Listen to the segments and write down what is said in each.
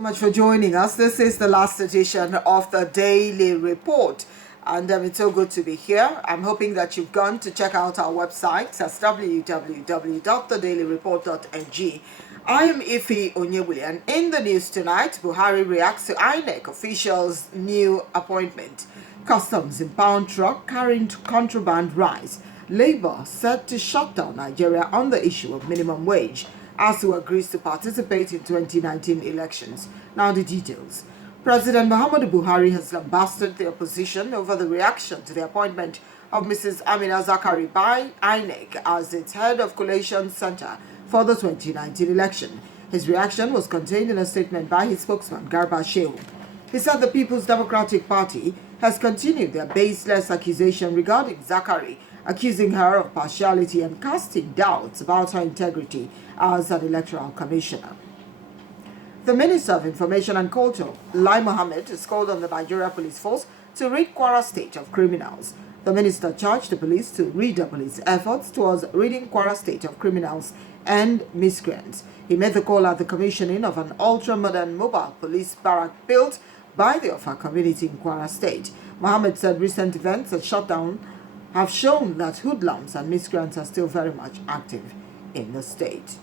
Much for joining us. This is the last edition of the Daily Report, and it's so good to be here. I'm hoping that you've gone to check out our website. That's www.thedailyreport.ng. I am Ife Onyegbule, and in the news tonight, Buhari reacts to INEC officials' new appointment. Customs impound truck carrying contraband rise. Labour set to shut down Nigeria on the issue of minimum wage. ASU agrees to participate in 2019 elections. Now the details. President Muhammadu Buhari has lambasted the opposition over the reaction to the appointment of Mrs. Amina Zakari by INEC as its head of Collation Center for the 2019 election. His reaction was contained in a statement by his spokesman, Garba Shehu. He said the People's Democratic Party has continued their baseless accusation regarding Zakari, accusing her of partiality and casting doubts about her integrity as an electoral commissioner. The Minister of Information and Culture, Lai Mohammed, has called on the Nigeria Police Force to rid Kwara State of criminals. The minister charged the police to redouble its efforts towards ridding Kwara State of criminals and miscreants. He made the call at the commissioning of an ultra-modern mobile police barrack built by the Ofa community in Kwara State. Mohammed said recent events at shutdown have shown that hoodlums and miscreants are still very much active in the state.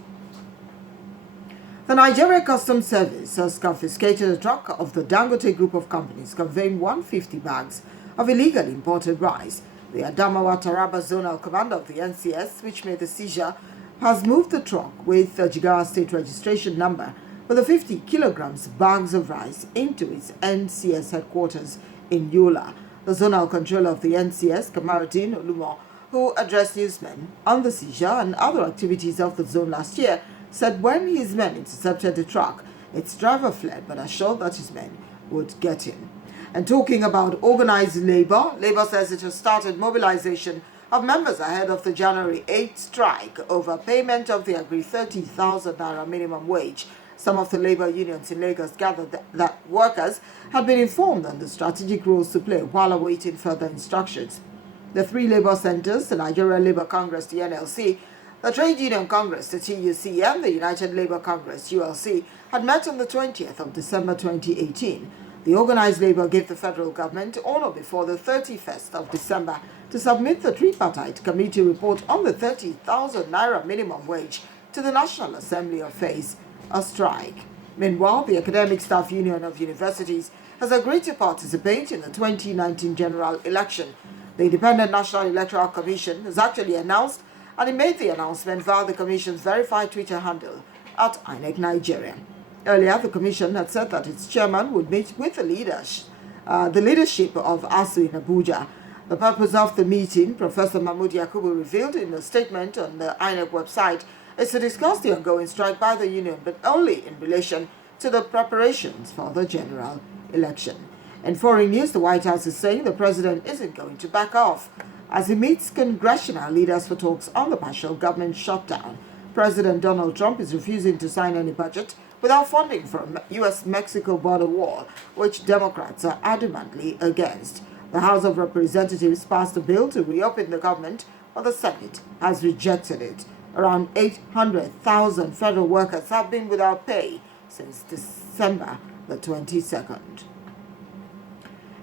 The Nigeria Customs Service has confiscated a truck of the Dangote Group of companies conveying 150 bags of illegally imported rice. The Adamawa Taraba Zonal Commander of the NCS, which made the seizure, has moved the truck with the Jigawa State registration number with the 50 kilograms bags of rice into its NCS headquarters in Yola. The zonal controller of the NCS, Kamaruddin Olumo, who addressed newsmen on the seizure and other activities of the zone last year, said when his men intercepted the truck, its driver fled but assured that his men would get him. And talking about organized labor, Labour says it has started mobilization of members ahead of the January 8th strike over payment of the agreed 30,000 naira minimum wage. Some of the labor unions in Lagos gathered that workers had been informed on the strategic roles to play while awaiting further instructions. The three labor centers, the Nigeria Labour Congress, the NLC, the Trade Union Congress, the TUC, and the United Labour Congress, ULC, had met on the 20th of December 2018. The organized labor gave the federal government honor before the 31st of December to submit the tripartite committee report on the 30,000 naira minimum wage to the National Assembly or face a strike. Meanwhile, the Academic Staff Union of Universities has agreed to participate in the 2019 general election. The Independent National Electoral Commission has actually announced, and it made the announcement via the Commission's verified Twitter handle at INEC Nigeria. Earlier, the Commission had said that its chairman would meet with the leadership of ASU in Abuja. The purpose of the meeting, Professor Mahmoud Yakubu revealed in a statement on the INEC website, is to discuss the ongoing strike by the union, but only in relation to the preparations for the general election. In foreign news, the White House is saying the president isn't going to back off as he meets congressional leaders for talks on the partial government shutdown. President Donald Trump is refusing to sign any budget without funding for a U.S.-Mexico border wall, which Democrats are adamantly against. The House of Representatives passed a bill to reopen the government, but the Senate has rejected it. Around 800,000 federal workers have been without pay since December the 22nd.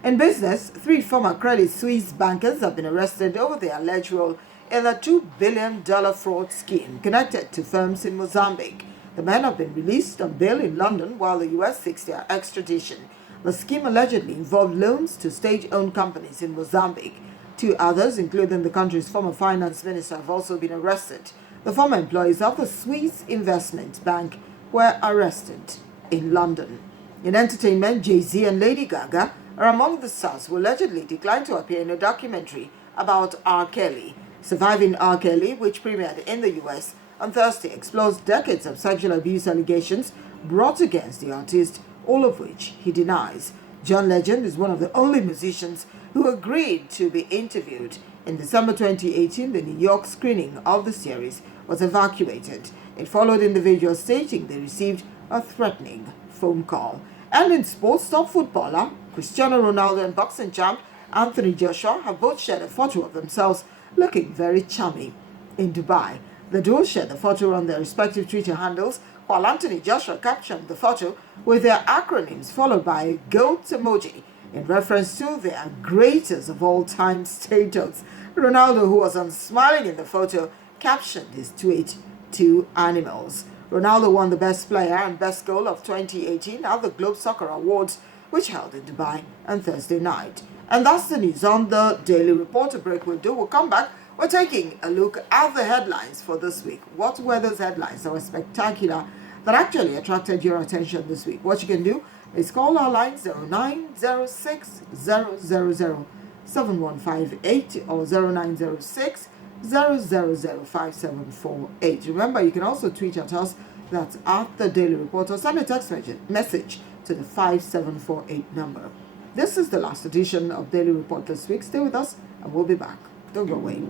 In business, three former Credit Suisse bankers have been arrested over their alleged role in a $2 billion fraud scheme connected to firms in Mozambique. The men have been released on bail in London while the U.S. seeks their extradition. The scheme allegedly involved loans to state-owned companies in Mozambique. Two others, including the country's former finance minister, have also been arrested. The former employees of the Swiss Investment Bank were arrested in London. In entertainment, Jay-Z and Lady Gaga are among the stars who allegedly declined to appear in a documentary about R. Kelly. Surviving R. Kelly, which premiered in the U.S. on Thursday, explores decades of sexual abuse allegations brought against the artist, all of which he denies. John Legend is one of the only musicians who agreed to be interviewed. In December 2018, the New York screening of the series was evacuated. It followed individuals stating they received a threatening phone call. And in sports, top footballer Cristiano Ronaldo and boxing champ Anthony Joshua have both shared a photo of themselves looking very charming in Dubai. The duo shared the photo on their respective Twitter handles, while Anthony Joshua captioned the photo with their acronyms followed by a goat emoji in reference to their greatest of all time status. Ronaldo, who was unsmiling in the photo, captioned his tweet, "Two animals." Ronaldo won the Best Player and Best Goal of 2018 at the Globe Soccer Awards, which held in Dubai on Thursday night. And that's the news on the Daily Report. A break we'll do. We'll come back. We're taking a look at the headlines for this week. What were those headlines that were spectacular that actually attracted your attention this week? What you can do is call our line 0906 000 7158 or 0906 0005748. Remember, you can also tweet at us, that's at the Daily Report, or send a text message to the 5748 number. This is the last edition of Daily Report this week. Stay with us and we'll be back. Don't go away.